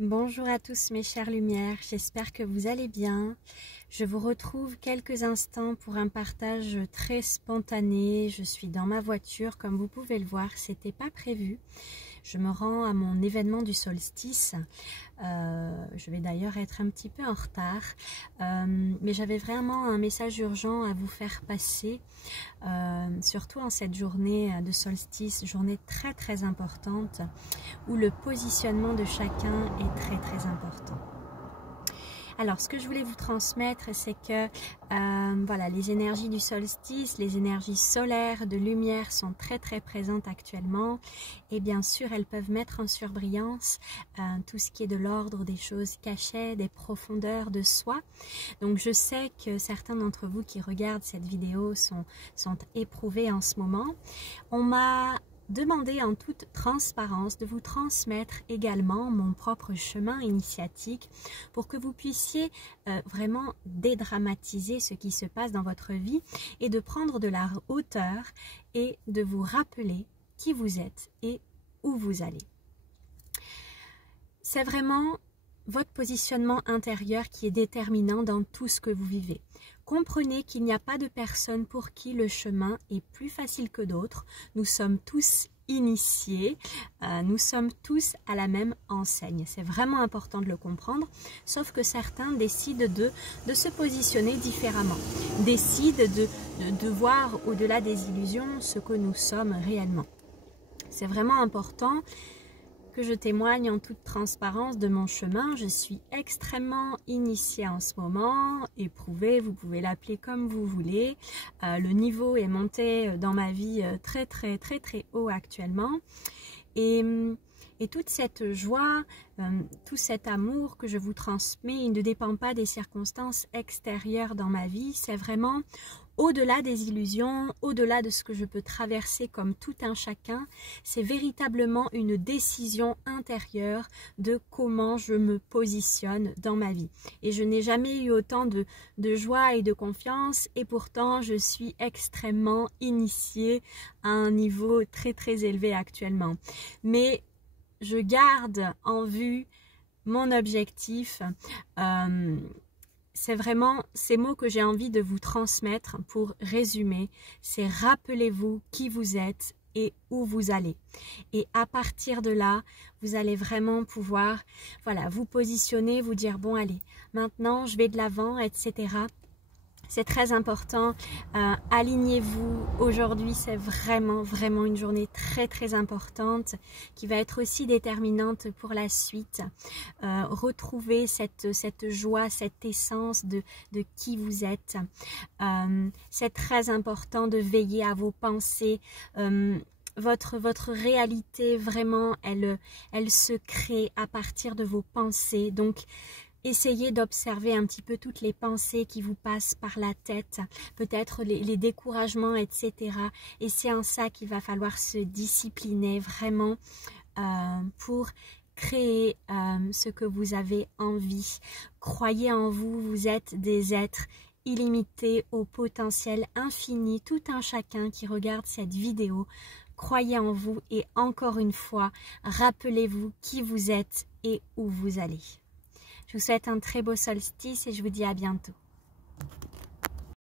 Bonjour à tous mes chères lumières, j'espère que vous allez bien. Je vous retrouve quelques instants pour un partage très spontané. Je suis dans ma voiture, comme vous pouvez le voir, c'était pas prévu. Je me rends à mon événement du solstice. Je vais d'ailleurs être un petit peu en retard, mais j'avais vraiment un message urgent à vous faire passer, surtout en cette journée de solstice, journée très importante, où le positionnement de chacun est très important. Alors, ce que je voulais vous transmettre, c'est que voilà, les énergies du solstice, les énergies solaires, de lumière sont très présentes actuellement. Et bien sûr, elles peuvent mettre en surbrillance tout ce qui est de l'ordre des choses cachées, des profondeurs de soi. Donc, je sais que certains d'entre vous qui regardent cette vidéo sont éprouvés en ce moment. On m'a demandé en toute transparence de vous transmettre également mon propre chemin initiatique pour que vous puissiez vraiment dédramatiser ce qui se passe dans votre vie et de prendre de la hauteur et de vous rappeler qui vous êtes et où vous allez. C'est vraiment votre positionnement intérieur qui est déterminant dans tout ce que vous vivez. Comprenez qu'il n'y a pas de personne pour qui le chemin est plus facile que d'autres. Nous sommes tous initiés, nous sommes tous à la même enseigne. C'est vraiment important de le comprendre, sauf que certains décident de se positionner différemment, décident de voir au-delà des illusions ce que nous sommes réellement. C'est vraiment important que je témoigne en toute transparence de mon chemin. Je suis extrêmement initiée en ce moment, éprouvée, vous pouvez l'appeler comme vous voulez. Le niveau est monté dans ma vie très haut actuellement. Et toute cette joie, tout cet amour que je vous transmets, il ne dépend pas des circonstances extérieures dans ma vie. C'est vraiment au-delà des illusions, au-delà de ce que je peux traverser comme tout un chacun. C'est véritablement une décision intérieure de comment je me positionne dans ma vie. Et je n'ai jamais eu autant de joie et de confiance, et pourtant je suis extrêmement initiée à un niveau très élevé actuellement. Mais je garde en vue mon objectif. C'est vraiment ces mots que j'ai envie de vous transmettre pour résumer. C'est rappelez-vous qui vous êtes et où vous allez. Et à partir de là, vous allez vraiment pouvoir vous positionner, vous dire bon allez, maintenant je vais de l'avant, etc. C'est très important, alignez-vous. Aujourd'hui, c'est vraiment une journée très importante qui va être aussi déterminante pour la suite. Retrouvez cette joie, cette essence de qui vous êtes. C'est très important de veiller à vos pensées. Votre réalité, vraiment, elle se crée à partir de vos pensées. Donc, essayez d'observer un petit peu toutes les pensées qui vous passent par la tête, peut-être les découragements, etc. Et c'est en ça qu'il va falloir se discipliner vraiment pour créer ce que vous avez envie. Croyez en vous, vous êtes des êtres illimités au potentiel infini, tout un chacun qui regarde cette vidéo. Croyez en vous et encore une fois, rappelez-vous qui vous êtes et où vous allez. Je vous souhaite un très beau solstice et je vous dis à bientôt.